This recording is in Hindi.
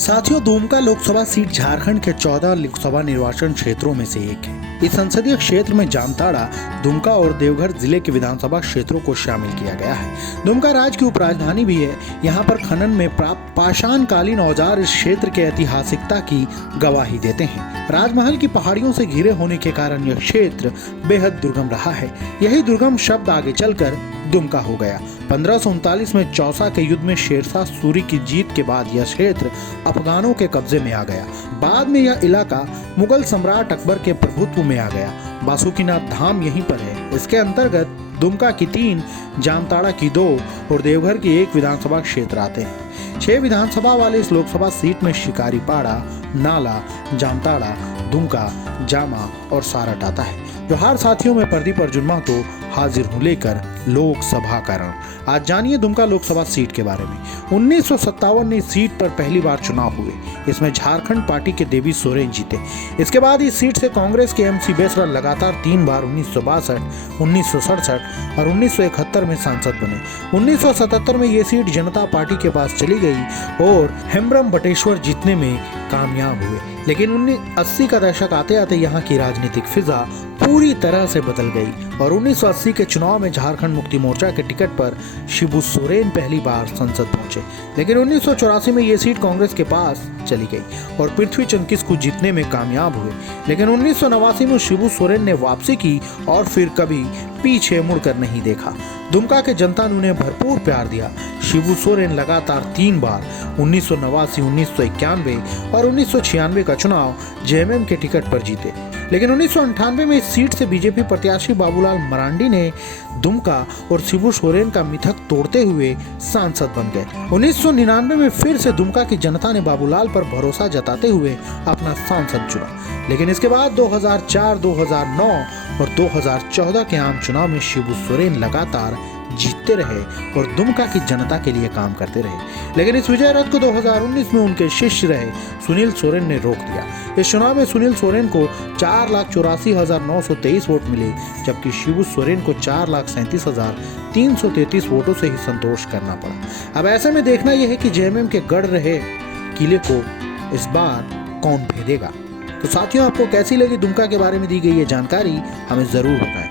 साथियों, दुमका लोकसभा सीट झारखंड के 14 लोकसभा निर्वाचन क्षेत्रों में से एक है। इस संसदीय क्षेत्र में जामताड़ा, दुमका और देवघर जिले के विधानसभा क्षेत्रों को शामिल किया गया है। दुमका राज्य की उपराजधानी भी है। यहाँ पर खनन में प्राप्त पाषाणकालीन औजार इस क्षेत्र के ऐतिहासिकता की गवाही देते हैं। राजमहल की पहाड़ियों से घिरे होने के कारण यह क्षेत्र बेहद दुर्गम रहा है। यही दुर्गम शब्द आगे चलकर दुमका हो गया। 1539 में चौसा के युद्ध में शेरशाह सूरी की जीत के बाद यह क्षेत्र अफगानों के कब्जे में आ गया। बाद में यह इलाका मुगल सम्राट अकबर के प्रभुत्व में आ गया। बासुकीनाथ धाम यहीं पर है। इसके अंतर्गत दुमका की 3, जामताड़ा की 2 और देवघर की 1 विधानसभा क्षेत्र आते हैं। 6 विधानसभा वाले इस लोकसभा सीट में शिकारीपाड़ा, नाला, जामताड़ा, दुमका, जामा और सारट आता है। जोहार साथियों, में प्रदीप अर्जुन महतो हाजिर हूँ लेकर लोकसभा का रण। आज जानिए दुमका लोकसभा सीट के बारे में। 1957 में इस सीट पर पहली बार चुनाव हुए। इसमें झारखंड पार्टी के देवी सोरेन जीते। इसके बाद इस सीट से कांग्रेस के MC बेसरा लगातार 3 बार 1962, 1967 और 1971 में सांसद बने। 1977 में ये सीट जनता पार्टी के पास चली गई और हेम्ब्रम बटेश्वर जीतने में कामयाब हुए। लेकिन 1980 का दशक आते आते यहाँ की राजनीतिक फिजा पूरी तरह से बदल गई और 1980 के चुनाव में झारखंड मुक्ति मोर्चा के टिकट पर शिबू सोरेन पहली बार संसद पहुंचे। लेकिन 1984 में ये सीट कांग्रेस के पास चली गई और पृथ्वीचंद किस्कू जीतने में कामयाब हुए। लेकिन 1989 में शिबू सोरेन ने वापसी की और फिर कभी पीछे मुड़कर नहीं देखा। दुमका के जनता ने उन्हें भरपूर प्यार दिया। शिबू सोरेन लगातार 3 बार 1989, 1991 और 1996 का चुनाव JMM के टिकट पर जीते। लेकिन 1998 में इस सीट से बीजेपी प्रत्याशी बाबूलाल मरांडी ने दुमका और शिबू सोरेन का मिथक तोड़ते हुए सांसद बन गए। 1999 में फिर से दुमका की जनता ने बाबूलाल पर भरोसा जताते हुए अपना सांसद चुना। लेकिन इसके बाद 2004, 2009 और 2014 के आम चुनाव में शिबू सोरेन लगातार जीतते रहे और दुमका की जनता के लिए काम करते रहे। लेकिन इस विजय रथ को 2019 में उनके शिष्य रहे सुनील सोरेन ने रोक दिया। इस चुनाव में सुनील सोरेन को 4,84,923 वोट मिले, जबकि शिबू सोरेन को 4,37,333 वोटों से ही संतोष करना पड़ा। अब ऐसे में देखना यह है कि JMM के गढ़ रहे किले को इस बार कौन भेदेगा। तो साथियों, आपको कैसी लगी दुमका के बारे में दी गई ये जानकारी हमें जरूर बताएं।